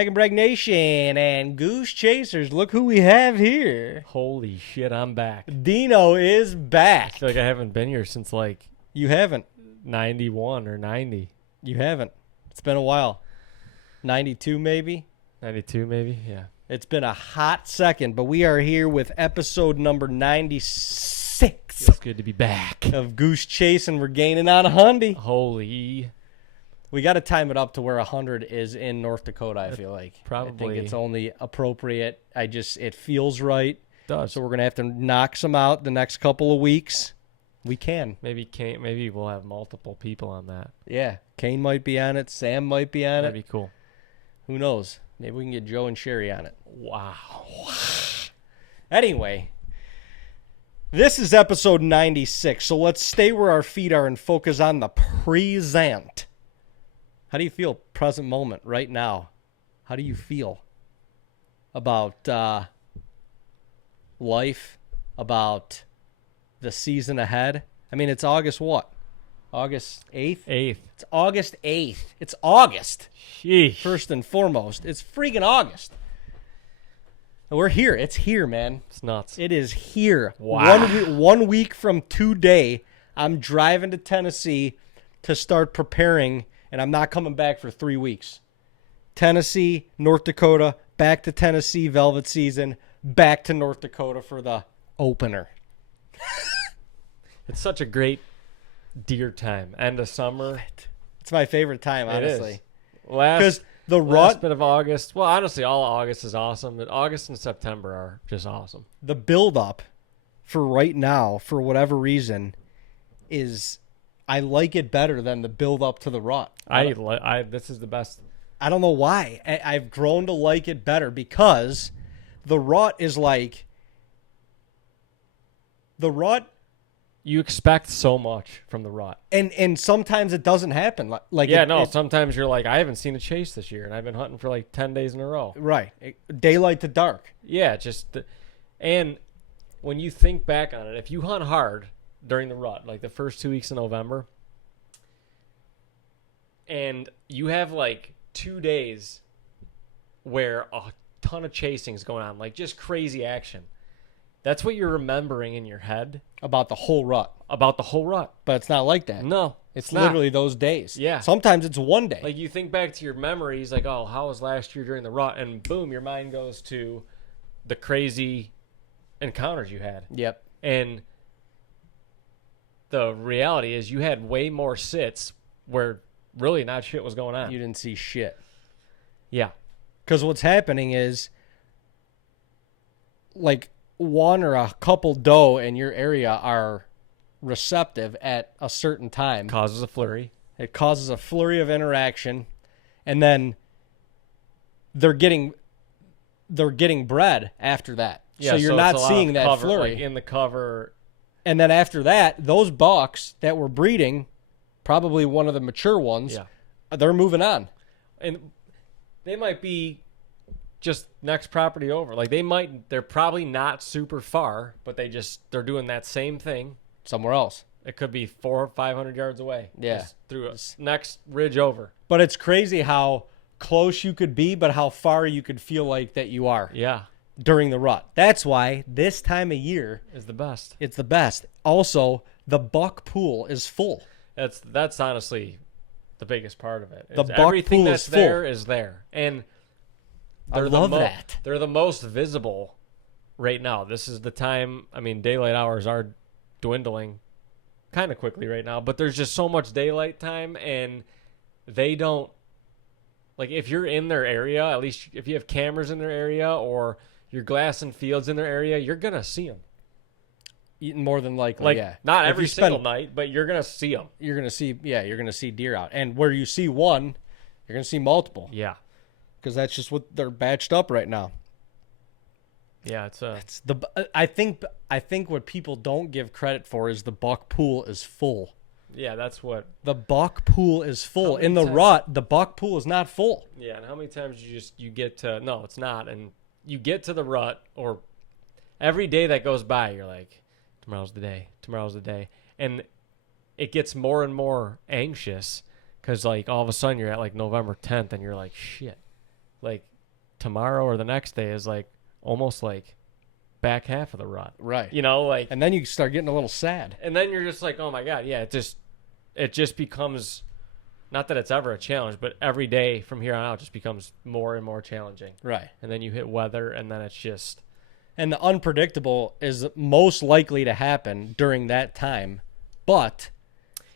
TAGNBRAG Nation and Goose Chasers. Look who we have here. Holy shit, I'm back. Deano is back. I feel like I haven't been here since like You haven't. 91 or 90. You haven't. It's been a while. 92 maybe? 92 maybe, yeah. It's been a hot second, but we are here with episode number 96 Feels good to be back. of Goose Chase, and we're gaining on a hundy. Holy. We got to time it up to where 100 is in North Dakota, I feel like. Probably. I think it's only appropriate. It feels right. Does. So we're going to have to knock some out the next couple of weeks. We can. Maybe we'll have multiple people on that. Yeah. Kane might be on it. Sam might be on That'd it. be cool. Who knows? Maybe we can get Joe and Sherry on it. Wow. Anyway, this is episode 96, so let's stay where our feet are and focus on the present. How do you feel present moment right now? How do you feel about life, about the season ahead? I mean, it's August what? August 8th? 8th. It's August 8th. It's August. Sheesh. First and foremost. It's freaking August. And we're here. It's here, man. It's nuts. It is here. Wow. 1 week from today, I'm driving to Tennessee to start preparing, and I'm not coming back for 3 weeks. Tennessee, North Dakota, back to Tennessee, velvet season, back to North Dakota for the opener. It's such a great deer time. End of summer. It's my favorite time, honestly. It is. Because the last bit of August. Well, honestly, all of August is awesome. But August and September are just awesome. The build-up for right now, for whatever reason, is I like it better than the build-up to the rut. This is the best. I don't know why. I've grown to like it better because the rut is like You expect so much from the rut. and sometimes it doesn't happen. Sometimes you're like, I haven't seen a chase this year, and I've been hunting for like 10 days in a row. Right. Daylight to dark. Yeah, and when you think back on it, if you hunt hard during the rut, like the first 2 weeks of November, and you have like 2 days where a ton of chasing is going on, like just crazy action. That's what you're remembering in your head. About the whole rut. But it's not like that. No. It's not. literally those days. Yeah. Sometimes it's 1 day. Like you think back to your memories, like, oh, how was last year during the rut? And boom, your mind goes to the crazy encounters you had. Yep. And the reality is you had way more sits where really not shit was going on. You didn't see shit. Yeah. Because what's happening is, like, one or a couple doe in your area are receptive at a certain time. Causes a flurry. It causes a flurry of interaction, and then they're getting bred after that. Yeah, so you're not seeing that cover, flurry. like in the cover. And then after that, those bucks that were breeding, probably one of the mature ones, they're moving on. And they might be just next property over. Like they're probably not super far, but they're doing that same thing somewhere else. It could be 400 or 500 yards away. Yeah. Just through a next ridge over. But it's crazy how close you could be, but how far you could feel like that you are. Yeah. During the rut. That's why this time of year is the best. It's the best. Also, the buck pool is full. That's honestly the biggest part of it. The buck everything pool that's is there full. is there. And I love that. They're the most visible right now. This is the time. I mean, daylight hours are dwindling kind of quickly right now, but there's just so much daylight time, and they don't, like, if you're in their area, at least if you have cameras in their area or you're glassing fields in their area, you're going to see them. More than likely, like, yeah. Not every single night, but you're going to see them. You're going to see deer out. And where you see one, you're going to see multiple. Yeah. Because that's just what they're batched up right now. Yeah, I think what people don't give credit for is the buck pool is full. Yeah, that's what the buck pool is full. In the rut, the buck pool is not full. Yeah, and how many times you get to no, it's not, and you get to the rut, or every day that goes by, you're like, tomorrow's the day, and it gets more and more anxious because like all of a sudden you're at like November 10th and you're like, shit, like tomorrow or the next day is like almost like back half of the rut. Right. You know, like, And then you start getting a little sad. and then you're just like, oh my God, yeah, it just becomes, not that it's ever a challenge, but every day from here on out just becomes more and more challenging. Right. And then you hit weather, and then it's just, And the unpredictable is most likely to happen during that time. But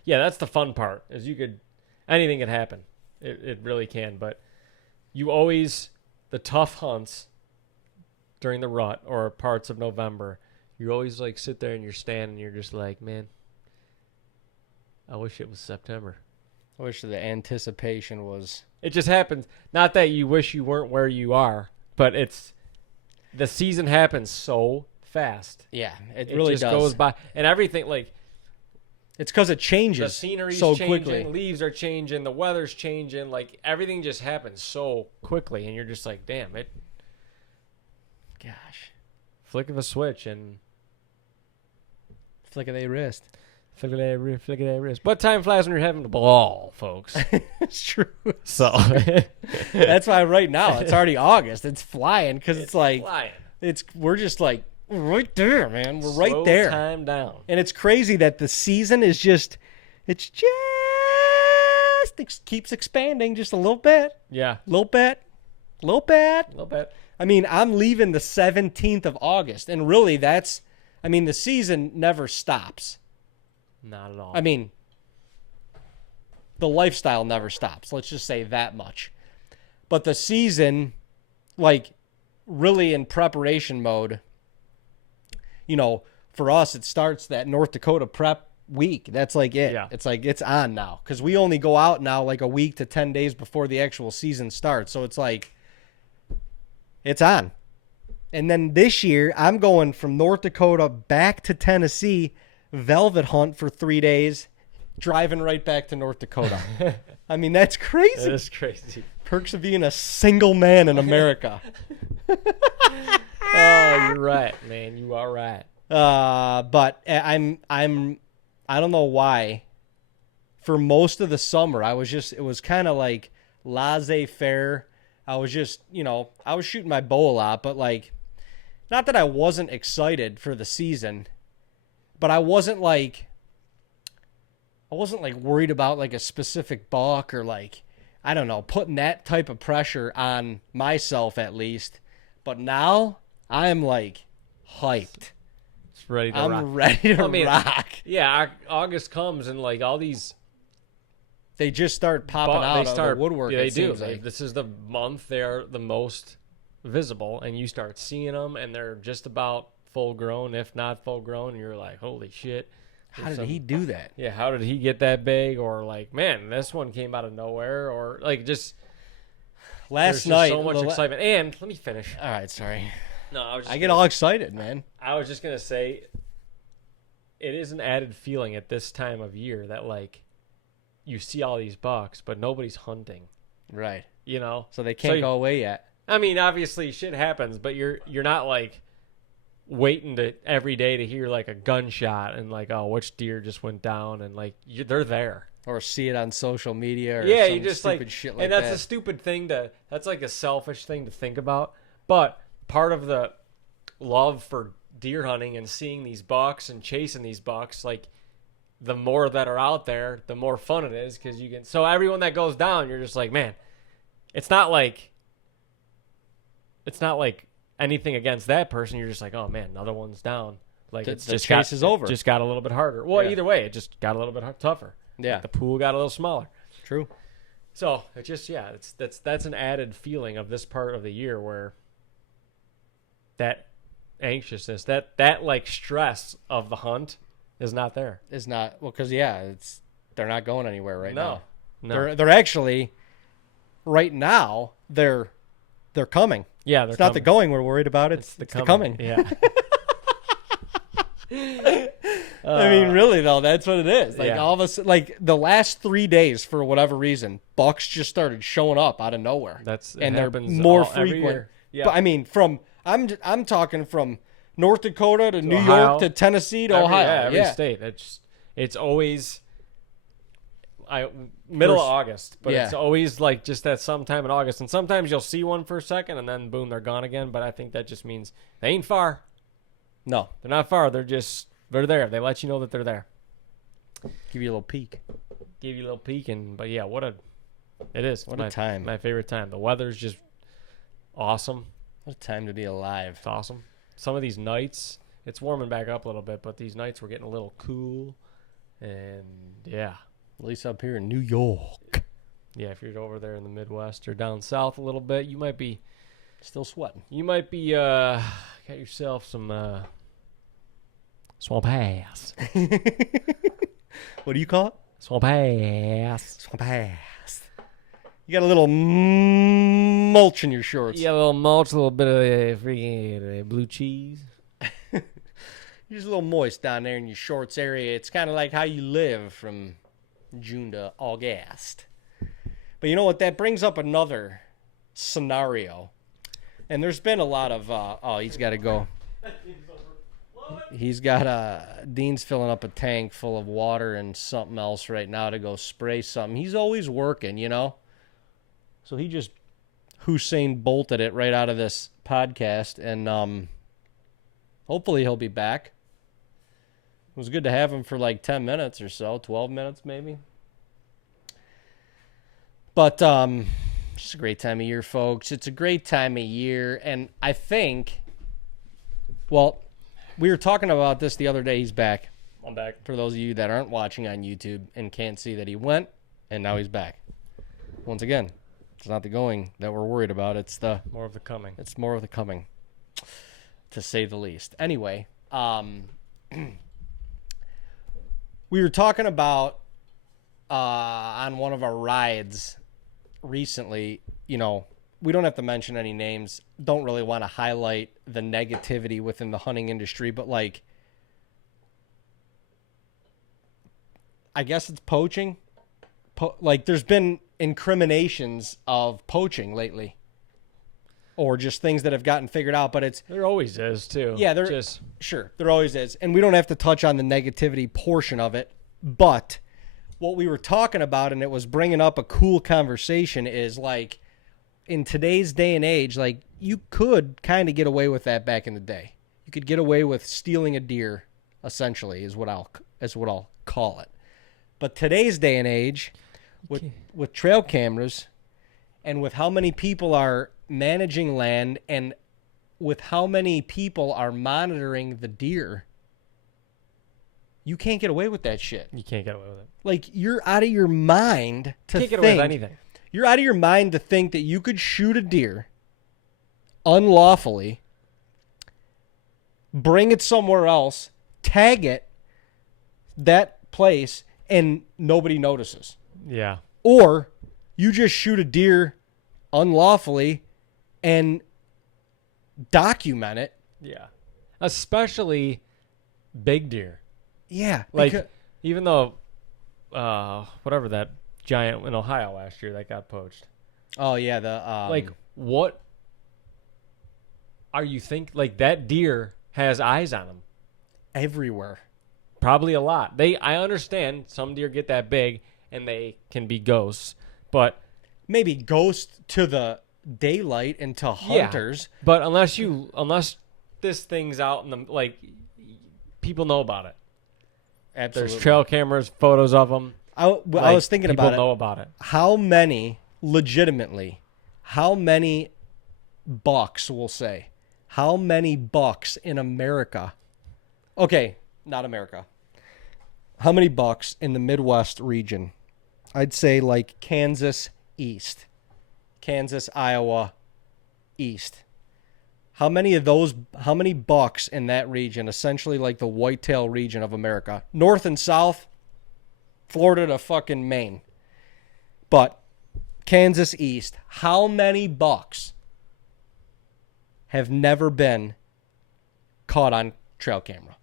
yeah, that's the fun part, is anything can happen. It really can, but you always, the tough hunts during the rut or parts of November, you always like sit there and you're standing and you're just like, man, I wish it was September. I wish the anticipation was. It just happens. Not that you wish you weren't where you are, but the season happens so fast. Yeah, it It really just does. goes by, and everything, like, It's because it the changes scenery's so changing, quickly. leaves are changing, the weather's changing, like everything just happens so quickly, and you're just like, damn it. Gosh. Flick of a switch and Flick of the wrist. flick of that wrist. But time flies when you're having a ball, folks. It's true. So That's why right now it's already August. It's flying because it's like flying. we're just like right there, man. We're right Slow there. time down. And it's crazy that the season is just keeps expanding just a little bit, Yeah, little bit, little bit. a little bit. I mean, I'm leaving the 17th of August, and really the season never stops. Not at all. I mean, the lifestyle never stops. Let's just say that much. But the season, like, really in preparation mode, you know, for us, it starts that North Dakota prep week. That's like it. Yeah. It's like it's on now because we only go out now like a week to 10 days before the actual season starts. So it's like it's on. And then this year, I'm going from North Dakota back to Tennessee, velvet hunt for 3 days, driving right back to North Dakota. I mean, that's crazy. That is crazy. Perks of being a single man in America. Oh, you're right, man. You are right. But I don't know why. For most of the summer, it was kind of like laissez-faire. I was just, I was shooting my bow a lot, but like, not that I wasn't excited for the season, but I wasn't like worried about like a specific buck or like, I don't know, putting that type of pressure on myself at least. But now I'm like hyped. It's ready to rock. I'm ready to rock. Yeah, August comes and like all these They just start popping out of the woodwork. Yeah, they it do. seems like. This is the month they're the most visible, and you start seeing them, and they're just about full grown, if not full grown, and you're like, holy shit. How did he do that? Yeah, how did he get that big? Or like, man, this one came out of nowhere, or like just Last there's night, just so much excitement. And let me finish. All right, sorry. No, I get all excited, man. I was just gonna say, it is an added feeling at this time of year that like you see all these bucks, but nobody's hunting. Right. You know, So they can't go away yet. I mean, obviously shit happens, but you're not like waiting to every day to hear like a gunshot and like, oh, which deer just went down, and like they're there. Or see it on social media or Yeah, some you just stupid like shit like and that's that. a stupid thing that's like a selfish thing to think about. But part of the love for deer hunting and seeing these bucks and chasing these bucks, like the more that are out there, the more fun it is because you can. So everyone that goes down, you're just like, man, it's not like anything against that person. You're just like, oh man, another one's down. Like it's The just chase is over. It just got a little bit harder. Well, Yeah. either way, it just got a little bit tougher. Yeah. Like the pool got a little smaller. True. So it just that's an added feeling of this part of the year where that anxiousness, that like stress of the hunt is not there. It's not because they're not going anywhere right now. No. They're actually right now they're coming. Yeah, It's not the going we're worried about. It's the coming. Yeah. I mean, really though, that's what it is. Like Yeah. all of us, like the last 3 days, for whatever reason, bucks just started showing up out of nowhere. And they're happens more every frequent. year. Yeah. But I mean, I'm talking from North Dakota to New Ohio. York to Tennessee to every Ohio. state. It's always. middle First- of August, but yeah. it's always like just that sometime in August. And sometimes you'll see one for a second, and then boom, they're gone again. But I think that just means they ain't far. No. They're not far. They're there. They let you know that they're there. Give you a little peek. Give you a little peek, but yeah, it is. What a time. My favorite time. The weather's just awesome. What a time to be alive. It's awesome. Some of these nights, it's warming back up a little bit, but these nights we're getting a little cool. And yeah. At least up here in New York. Yeah, if you're over there in the Midwest or down south a little bit, you might be Still sweating. got yourself some swamp ass. What do you call it? Swamp ass. Swamp ass. You got a little mulch in your shorts. Yeah, a little mulch, a little bit of freaking blue cheese. You're just a little moist down there in your shorts area. It's kind of like how you live from June to August. But you know what? That brings up another scenario. And there's been a lot of... he's got to go. He's got... Dean's filling up a tank full of water and something else right now to go spray something. He's always working, you know? So he just Hussein bolted it right out of this podcast. And hopefully he'll be back. It was good to have him for like 10 minutes or so, 12 minutes maybe. But it's a great time of year, folks. It's a great time of year. And I think, well, we were talking about this the other day. He's back. I'm back. For those of you that aren't watching on YouTube and can't see that he went, and now he's back. Once again, it's not the going that we're worried about. It's more of the coming. It's more of the coming, to say the least. Anyway, we were talking about on one of our rides recently, you know, we don't have to mention any names. Don't really want to highlight the negativity within the hunting industry, but like, I guess it's poaching. Like there's been incriminations of poaching lately. Or just things that have gotten figured out, but there always is too. Yeah, sure, there always is, and we don't have to touch on the negativity portion of it. But what we were talking about, and it was bringing up a cool conversation, is like in today's day and age, like you could kind of get away with that back in the day. You could get away with stealing a deer, essentially, is what I'll call it. But today's day and age, with trail cameras, and with how many people are managing land and with how many people are monitoring the deer, you can't get away with that shit. You can't get away with it. Like, you're out of your mind to think. Can't get away with anything. You're out of your mind to think that you could shoot a deer unlawfully, bring it somewhere else, tag it that place, and nobody notices. Yeah. Or you just shoot a deer unlawfully and document it. Yeah. Especially big deer. Yeah. Like, even though, whatever that giant in Ohio last year that got poached. Oh, yeah. Like, what are you like that deer has eyes on him? Everywhere. Probably a lot. I understand some deer get that big and they can be ghosts, but maybe ghost to the daylight and to hunters. Yeah, but unless this thing's out in the, like, people know about it. Absolutely. There's trail cameras, photos of them. I was thinking about it. People know about it. How many bucks, we'll say, how many bucks in America? Okay, not America. How many bucks in the Midwest region? I'd say like Kansas East. Kansas, Iowa, East. How many bucks in that region, essentially like the whitetail region of America? North and South, Florida to fucking Maine. But Kansas East, how many bucks have never been caught on trail camera?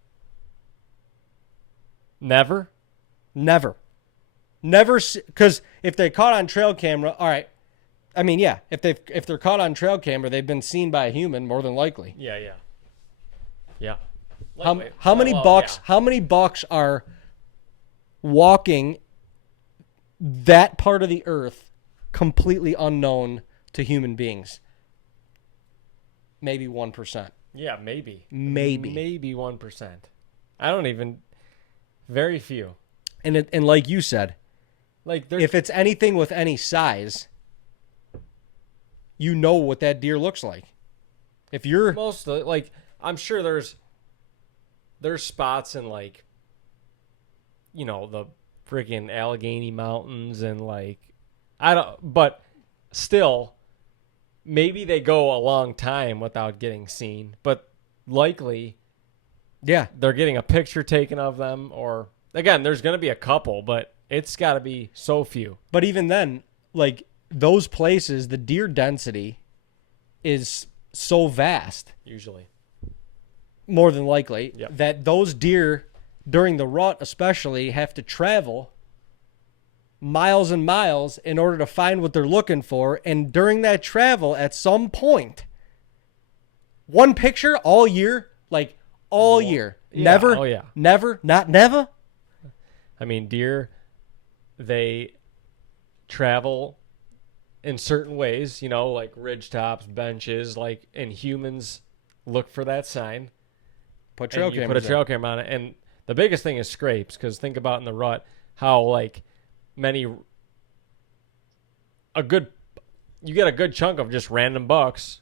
Never? Never, because if they caught on trail camera, all right. I mean, yeah, if they're caught on trail camera, they've been seen by a human more than likely. Yeah. How many bucks? Yeah. How many bucks are walking that part of the earth completely unknown to human beings. Maybe 1%. Yeah, maybe. Maybe. Maybe 1%. I don't even... Very few. And like you said, Like if it's anything with any size, you know what that deer looks like. If you're... Most, like, I'm sure there's spots in, like, you know, the freaking Allegheny Mountains and, like, but still, maybe they go a long time without getting seen, but likely Yeah. they're getting a picture taken of them, or, again, there's going to be a couple, but it's got to be so few. But even then, like, those places, the deer density is so vast, Usually. more than likely, Yep. that those deer, during the rut especially, have to travel miles and miles in order to find what they're looking for. And during that travel, at some point, one picture all year, like all year, yeah, never, oh, yeah. never, not never. I mean, deer, they travel in certain ways, you know, like ridge tops, benches, like, and humans look for that sign. Put trail And you put a cameras in. trail camera on it. And the biggest thing is scrapes, because think about in the rut how, like, you get a good chunk of just random bucks.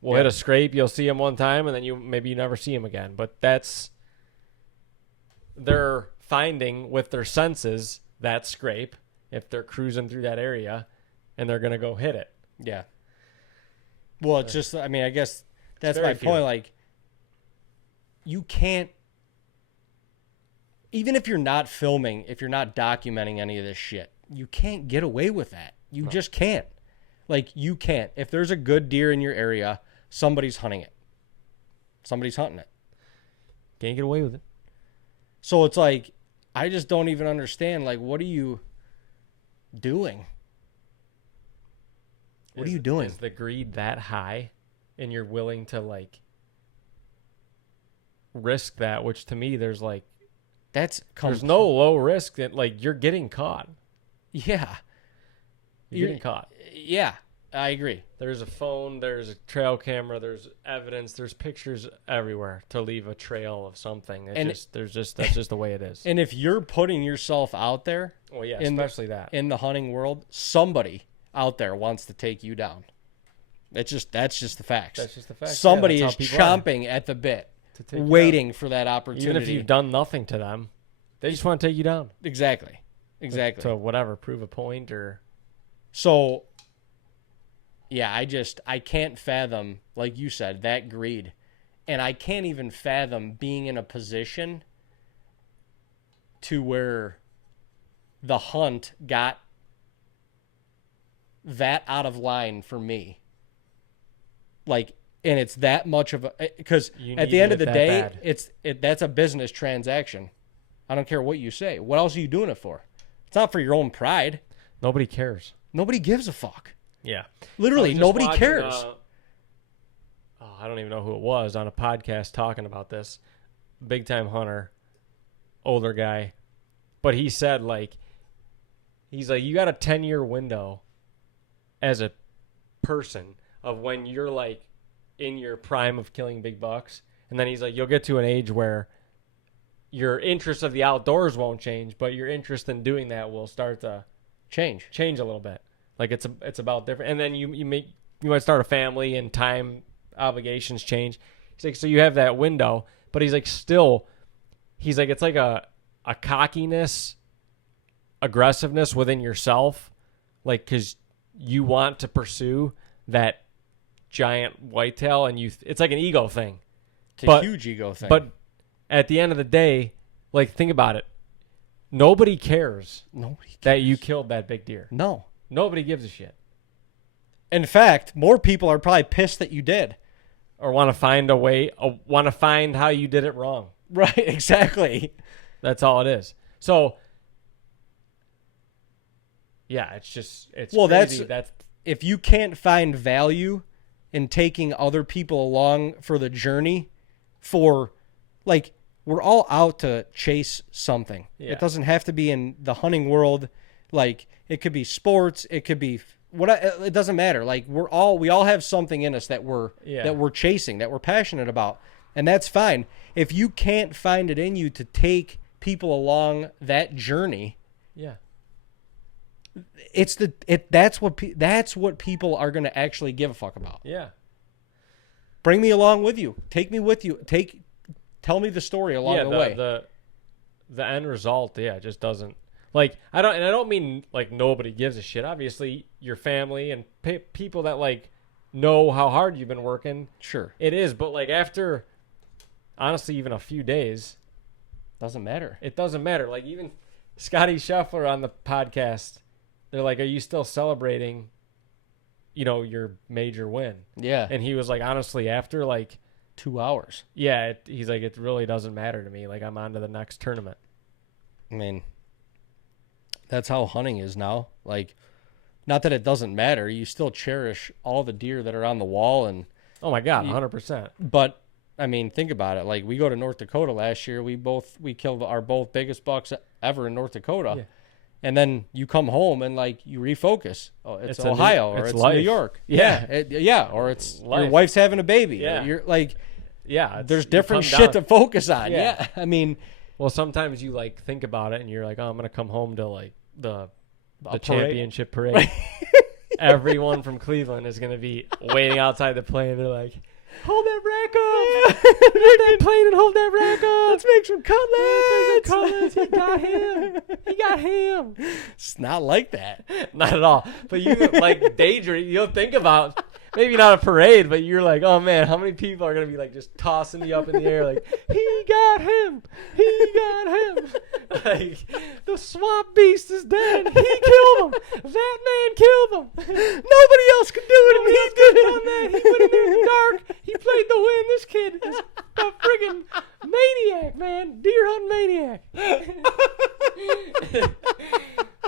Will hit a scrape, you'll see them one time, and then maybe you never see them again. But they're finding with their senses that scrape if they're cruising through that area, and they're gonna go hit it. Yeah. Well, it's just, I mean, I guess that's very my few. point. Like, you can't, even if you're not filming, if you're not documenting any of this shit, you can't get away with that. You just can't. Like, you can't. If there's a good deer in your area, somebody's hunting it. Somebody's hunting it. Can't get away with it. So it's like, I just don't even understand. Like, what are you doing? What are you doing? Is the greed that high, and you're willing to, like, risk that? Which to me, there's no low risk that, like, you're getting caught. Yeah. You're getting caught. Yeah, I agree. There's a phone, there's a trail camera, there's evidence, there's pictures everywhere to leave a trail of something. That's just the way it is. And if you're putting yourself out there, Well, yeah, in especially that. in the hunting world, somebody out there wants to take you down. That's just the facts. That's just the facts. Somebody Yeah, is that's how people chomping at the bit, to take you waiting for that opportunity. Even if you've done nothing to them, they just want to take you down. Exactly. To whatever, prove a point or... So, yeah, I can't fathom, like you said, that greed. And I can't even fathom being in a position to where the hunt got that out of line for me. Like, and it's that much of a... Because at the end of the day, that's a business transaction. I don't care what you say. What else are you doing it for? It's not for your own pride. Nobody cares. Nobody gives a fuck. Yeah. Literally, I was just nobody watching, cares. I don't even know who it was on a podcast talking about this. Big time hunter, older guy. But he said, like, you got a 10-year window as a person of when you're, like, in your prime of killing big bucks. And then he's like, you'll get to an age where your interest of the outdoors won't change, but your interest in doing that will start to change a little bit. Like, it's about different. And then you might start a family and time obligations change. He's like, so you have that window, but he's like, it's like a cockiness, aggressiveness within yourself, like, because you want to pursue that giant whitetail, and it's like an ego thing. It's a huge ego thing. But at the end of the day, like, think about it. Nobody cares that you killed that big deer. No. Nobody gives a shit. In fact, more people are probably pissed that you did. Or want to find a way, want to find how you did it wrong. Right, exactly. That's all it is. So, yeah, it's crazy. That's if you can't find value in taking other people along for the journey for, like, we're all out to chase something. Yeah. It doesn't have to be in the hunting world. Like it could be sports, it could be it doesn't matter. Like we all have something in us that we're chasing, that we're passionate about. And that's fine. If you can't find it in you to take people along that journey, that's what people are going to actually give a fuck about. Yeah. Bring me along with you. Take me with you. Tell me the story along the way. The end result, just doesn't. Like I don't mean like nobody gives a shit. Obviously, your family and people that like know how hard you've been working. Sure, it is. But like after, honestly, even a few days, doesn't matter. It doesn't matter. Like even Scotty Scheffler on the podcast, they're like, "Are you still celebrating, your major win?" Yeah, and he was like, "Honestly, after like 2 hours, he's like, it really doesn't matter to me. Like I'm on to the next tournament." I mean, that's how hunting is now. Like, not that it doesn't matter. You still cherish all the deer that are on the wall. And oh, my God, 100%. But, I mean, think about it. Like, we go to North Dakota last year. We killed our both biggest bucks ever in North Dakota. Yeah. And then you come home and, like, you refocus. Oh, it's Ohio or it's New York. Yeah. Or it's life. Your wife's having a baby. Yeah. You're like, there's different shit to focus on. Yeah. I mean, well, sometimes you like think about it and you're like, oh, I'm going to come home to like the championship parade. Everyone from Cleveland is going to be waiting outside the plane. They're like, hold that rack up. Get that plane and hold that rack up. Let's make some cutlets. He got him. He got him. It's not like that. Not at all. But you like daydream. You'll think about maybe not a parade, but you're like, oh man, how many people are gonna be like just tossing you up in the air like, he got him. He got him. Like the swamp beast is dead. He killed him. That man killed him. Nobody else could do it, and he did it. That. He went in there in the dark. He played the win. This kid is a friggin' maniac, man. Deer hunting maniac.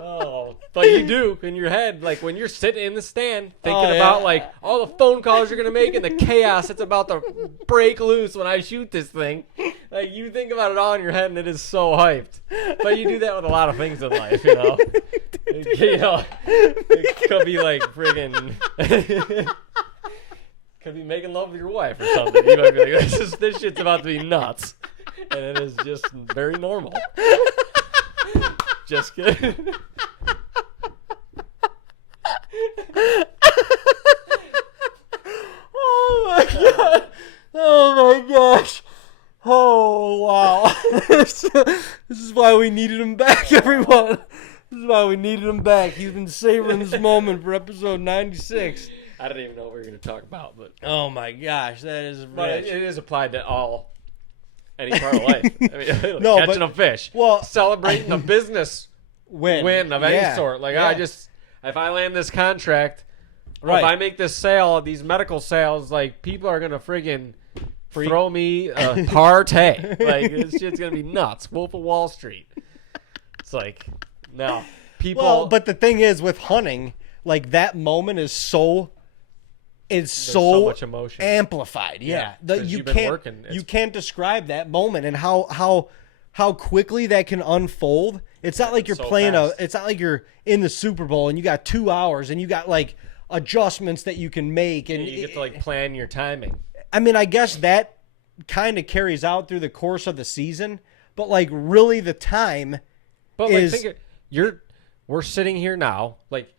Oh, but you do in your head, like when you're sitting in the stand thinking about like all the phone calls you're gonna make and the chaos that's about to break loose when I shoot this thing. Like you think about it all in your head, and it is so hyped. But you do that with a lot of things in life, It could be like friggin'. Could be making love with your wife or something. You might be like, this shit's about to be nuts, and it is just very normal. Just kidding. Oh my god! Oh my gosh! Oh wow! This is why we needed him back, everyone. This is why we needed him back. He's been savoring this moment for episode 96. I don't even know what we're going to talk about, but oh my gosh, that is rich. But it is applied to any part of life. I mean, catching a fish, celebrating a business win of any sort. Like if I land this contract, if I make this sale, these medical sales, like people are gonna friggin' throw me a party. Like this shit's gonna be nuts. Wolf of Wall Street. It's like no people. Well, but the thing is with hunting, like that moment is so much emotion amplified. Yeah, you can't describe that moment and how quickly that can unfold. It's not like you're playing it's not like you're in the Super Bowl and you got 2 hours and you got like adjustments that you can make and you get to like plan your timing. I mean, I guess that kind of carries out through the course of the season, but like really the time is we're sitting here now, like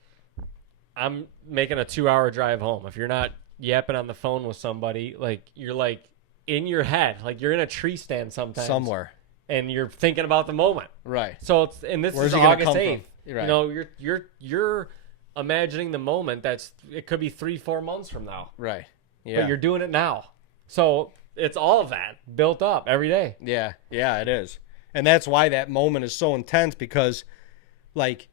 I'm making a 2-hour drive home. If you're not yapping on the phone with somebody, like you're like in your head, like you're in a tree stand somewhere. And you're thinking about the moment, right? So this is August 8th. Right. You're imagining the moment. It could be 3-4 months from now, right? Yeah. But you're doing it now, so it's all of that built up every day. Yeah, it is, and that's why that moment is so intense because, like,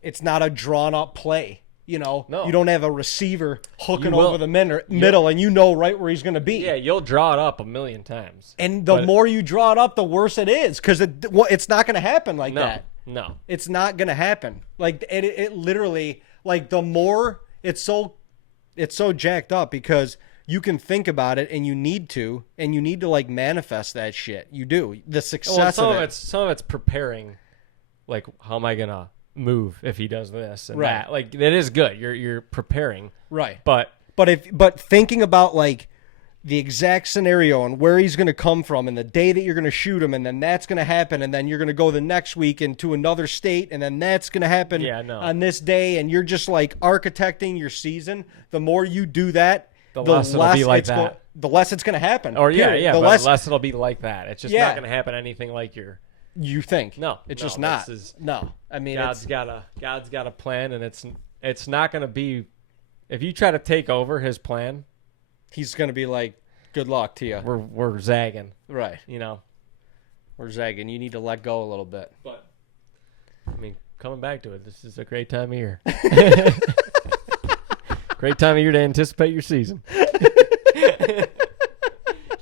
it's not a drawn up play. No. You don't have a receiver hooking over the middle, and you know right where he's going to be. Yeah, you'll draw it up a million times. And the more you draw it up, the worse it is, because it's not going to happen like that. No. It's not going to happen. Like, it literally, like, the more, it's so jacked up because you can think about it, and you need to, like, manifest that shit. You do. The success of it. Some of it's preparing, like, how am I going to move if he does this and Right. that. Like, that is good. You're preparing. Right. But But thinking about like the exact scenario and where he's going to come from and the day that you're going to shoot him, and then that's going to happen, and then you're going to go the next week into another state, and then that's going to happen on this day, and you're just like architecting your season. The more you do that, the less it'll be like that. The less it's going to happen. Or period. the less it'll be like that. It's just not going to happen anything like you think. No, it's just not. No, I mean, God's got a plan, and it's not going to be. If you try to take over his plan, he's going to be like, good luck to you. We're zagging. Right. We're zagging. You need to let go a little bit. But, I mean, coming back to it, this is a great time of year. Great time of year to anticipate your season.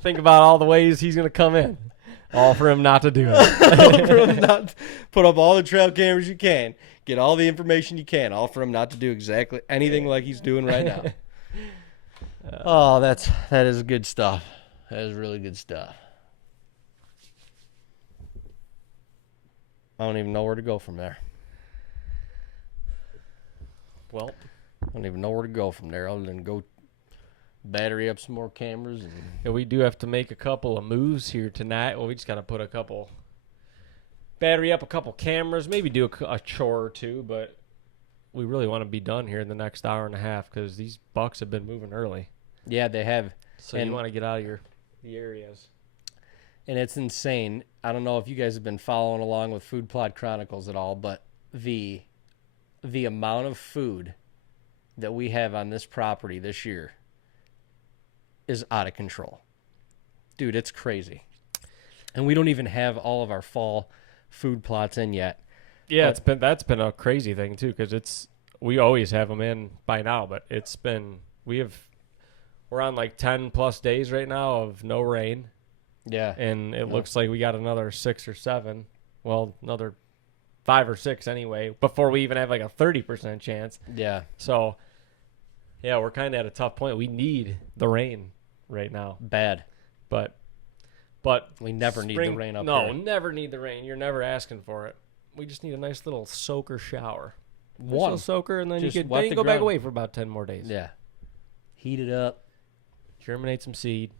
Think about all the ways he's going to come in. All for him not to do it. All for him not to put up all the trail cameras you can. Get all the information you can. All for him not to do exactly anything like he's doing right now. That is good stuff. That is really good stuff. I don't even know where to go from there. Well, I don't even know where to go from there other than go battery up some more cameras. And we do have to make a couple of moves here tonight. Well, we just got to put battery up a couple cameras, maybe do a chore or two, but we really want to be done here in the next hour and a half because these bucks have been moving early. Yeah, they have. So you want to get out of the areas. And it's insane. I don't know if you guys have been following along with Food Plot Chronicles at all, but the amount of food that we have on this property this year is out of control. Dude, it's crazy. And we don't even have all of our fall food plots in yet. Yeah, that's been a crazy thing too, because we always have them in by now, but we're on like 10 plus days right now of no rain. Yeah. And it looks like we got another 6 or 7. Well, another 5 or 6 anyway, before we even have like a 30% chance. Yeah. So, yeah, we're kind of at a tough point. We need the rain right now. Bad. But we never need the rain up here. No, never need the rain. You're never asking for it. We just need a nice little soaker shower. One little soaker, and then just you can wet the go back ground. away for about 10 more days. Yeah. Heat it up. Germinate some seed.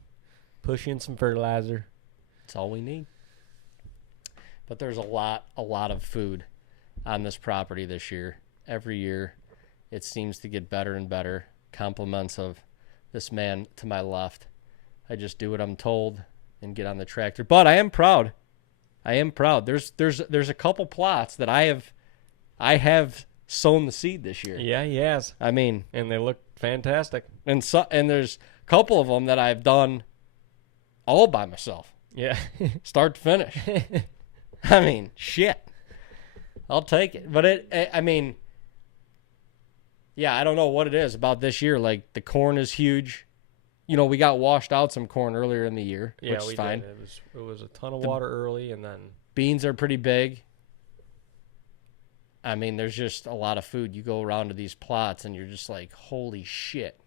Push in some fertilizer. That's all we need. But there's a lot of food on this property this year. Every year, it seems to get better and better. Compliments of this man to my left. I just do what I'm told and get on the tractor. But I am proud. There's a couple plots that I have sown the seed this year. Yeah, he has. I mean, And they look fantastic. and there's a couple of them that I've done all by myself, Yeah. start to finish. I mean, shit. I'll take it. But I mean, yeah, I don't know what it is about this year. Like, the corn is huge. We got washed out some corn earlier in the year, which is fine. Did. It was a ton of water early, and then Beans are pretty big. I mean, there's just a lot of food. You go around to these plots, and you're just like, holy shit.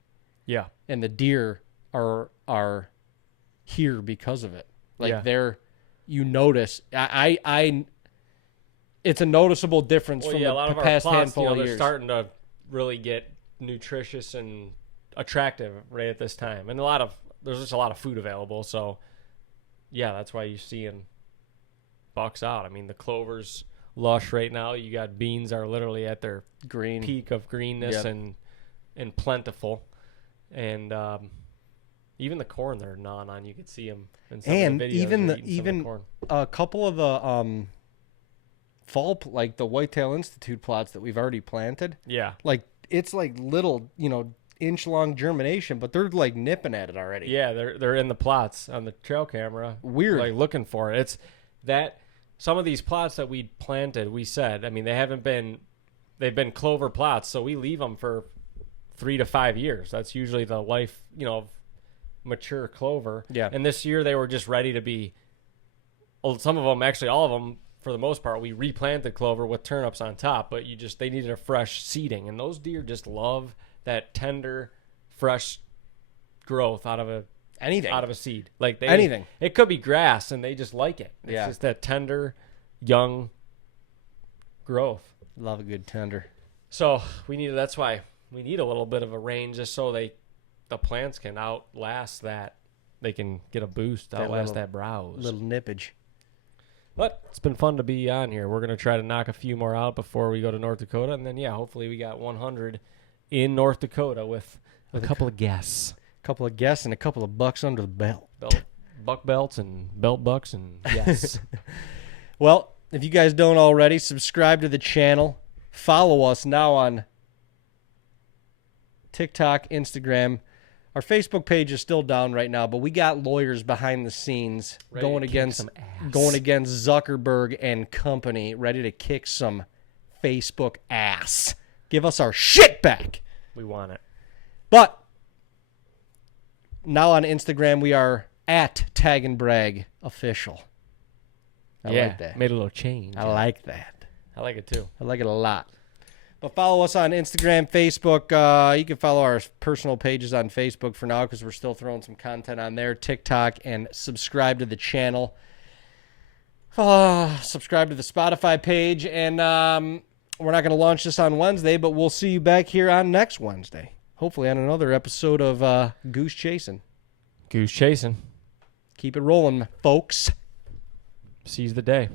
yeah, And the deer are here because of it. Like, you notice. It's a noticeable difference from a lot the of our past plots, handful of they're years. starting to really get nutritious and attractive right at this time, and there's just a lot of food available. So, yeah, that's why you're seeing bucks out. I mean, the clover's lush right now. You got beans are literally at their Green. peak of greenness Yep. and plentiful, and even the corn they're gnawing on. You could see them in some And of the videos. even they're eating some of the corn. a couple of the like the Whitetail Institute plots that we've already planted. Yeah, Like, it's like little, inch-long germination, but they're like nipping at it already. yeah, they're in the plots on the trail camera. Weird. Like looking for it. It's that some of these plots that we planted, we said, I mean, they've been clover plots, so we leave them for 3 to 5 years. That's usually the life, of mature clover. Yeah. And this year they were just ready to be, well, some of them, actually all of them, for the most part, we replanted clover with turnips on top, but they needed a fresh seeding. And those deer just love that tender, fresh growth out of a seed. Like Anything. It could be grass, and they just like it. It's Yeah. just that tender, young growth. Love a good tender. So that's why we need a little bit of a range just so the plants can outlast that. They can get a boost, outlast that browse. Little nippage. But it's been fun to be on here. We're going to try to knock a few more out before we go to North Dakota. And then, hopefully we got 100 in North Dakota with a couple of guests. A couple of guests and a couple of bucks under the belt. Buck belts and belt bucks and yes. Well, if you guys don't already, subscribe to the channel. Follow us now on TikTok, Instagram. Our Facebook page is still down right now, but we got lawyers behind the scenes going against Zuckerberg and company, ready to kick some Facebook ass. Give us our shit back. We want it. But now on Instagram, we are at TAGNBRAG official. I like that. Made a little change. I like that. I like it too. I like it a lot. But follow us on Instagram, Facebook. You can follow our personal pages on Facebook for now because we're still throwing some content on there. TikTok, and subscribe to the channel. Subscribe to the Spotify page. And we're not going to launch this on Wednesday, but we'll see you back here on next Wednesday. Hopefully on another episode of Goose Chasing. Goose Chasing. Keep it rolling, folks. Seize the day.